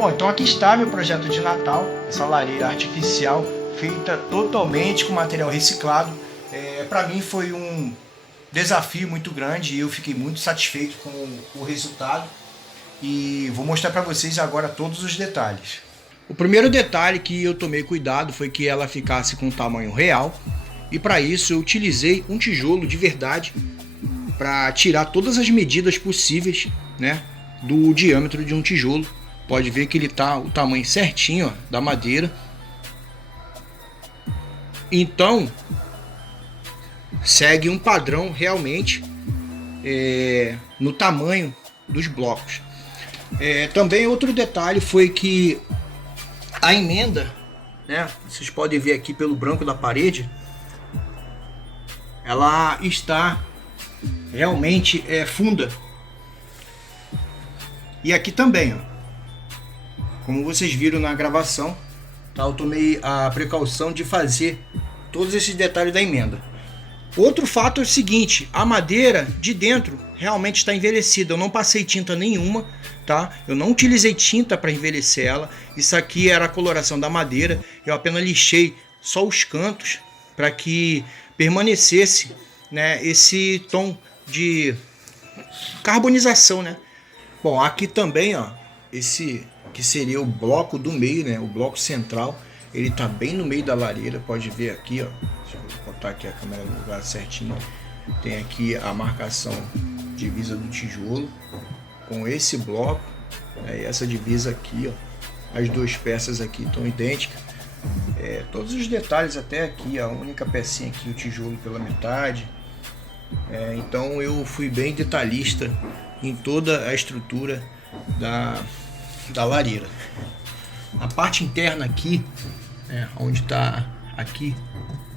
Bom, então aqui está meu projeto de Natal, essa lareira artificial feita totalmente com material reciclado. Para mim foi um desafio muito grande e eu fiquei muito satisfeito com o resultado. E vou mostrar para vocês agora todos os detalhes. O primeiro detalhe que eu tomei cuidado foi que ela ficasse com tamanho real. E para isso eu utilizei um tijolo de verdade para tirar todas as medidas possíveis, né, do diâmetro de um tijolo. Pode ver que ele tá o tamanho certinho, ó, da madeira. Então segue um padrão realmente no tamanho dos blocos. Também outro detalhe foi que a emenda, né, vocês podem ver aqui pelo branco da parede, ela está realmente funda. E aqui também, ó, como vocês viram na gravação, tá, eu tomei a precaução de fazer todos esses detalhes da emenda. Outro fato é o seguinte: a madeira de dentro realmente está envelhecida. Eu não passei tinta nenhuma, tá? Eu não utilizei tinta para envelhecer ela. Isso aqui era a coloração da madeira. Eu apenas lixei só os cantos para que permanecesse, né, esse tom de carbonização, né? Bom, aqui também, ó, esse que seria o bloco do meio, né, o bloco central, ele tá bem no meio da lareira. Pode ver aqui, ó, deixa eu botar aqui a câmera no lugar certinho. Tem aqui a marcação divisa do tijolo com esse bloco, né, e essa divisa aqui, ó, as duas peças aqui estão idênticas. Todos os detalhes até aqui, a única pecinha aqui, o tijolo pela metade. Então eu fui bem detalhista em toda a estrutura da lareira. A parte interna aqui, onde está aqui,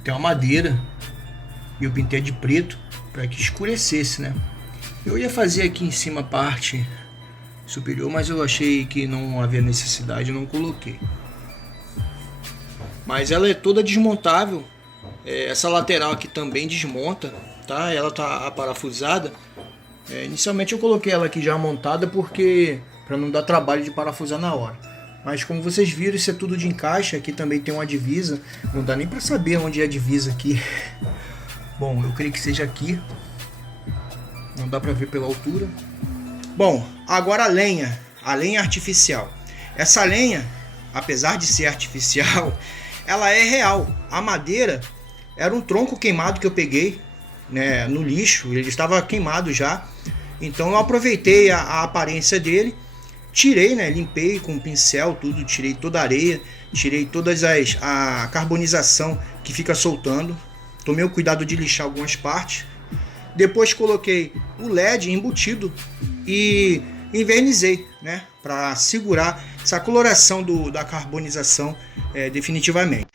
tem uma madeira e eu pintei de preto para que escurecesse, né? Eu ia fazer aqui em cima a parte superior, mas eu achei que não havia necessidade, eu não coloquei. Mas ela é toda desmontável. Essa lateral aqui também desmonta, tá? Ela tá parafusada. Inicialmente eu coloquei ela aqui já montada porque para não dar trabalho de parafusar na hora. Mas como vocês viram, isso é tudo de encaixe. Aqui também tem uma divisa. Não dá nem para saber onde é a divisa aqui. Bom, eu creio que seja aqui. Não dá para ver pela altura. Bom, agora a lenha artificial. Essa lenha, apesar de ser artificial, ela é real. A madeira era um tronco queimado que eu peguei, né, no lixo. Ele estava queimado já. Então eu aproveitei a aparência dele, tirei, né, limpei com um pincel tudo, tirei toda a areia, tirei todas a carbonização que fica soltando. Tomei o cuidado de lixar algumas partes. Depois coloquei o LED embutido e envernizei, né, para segurar essa coloração da carbonização definitivamente.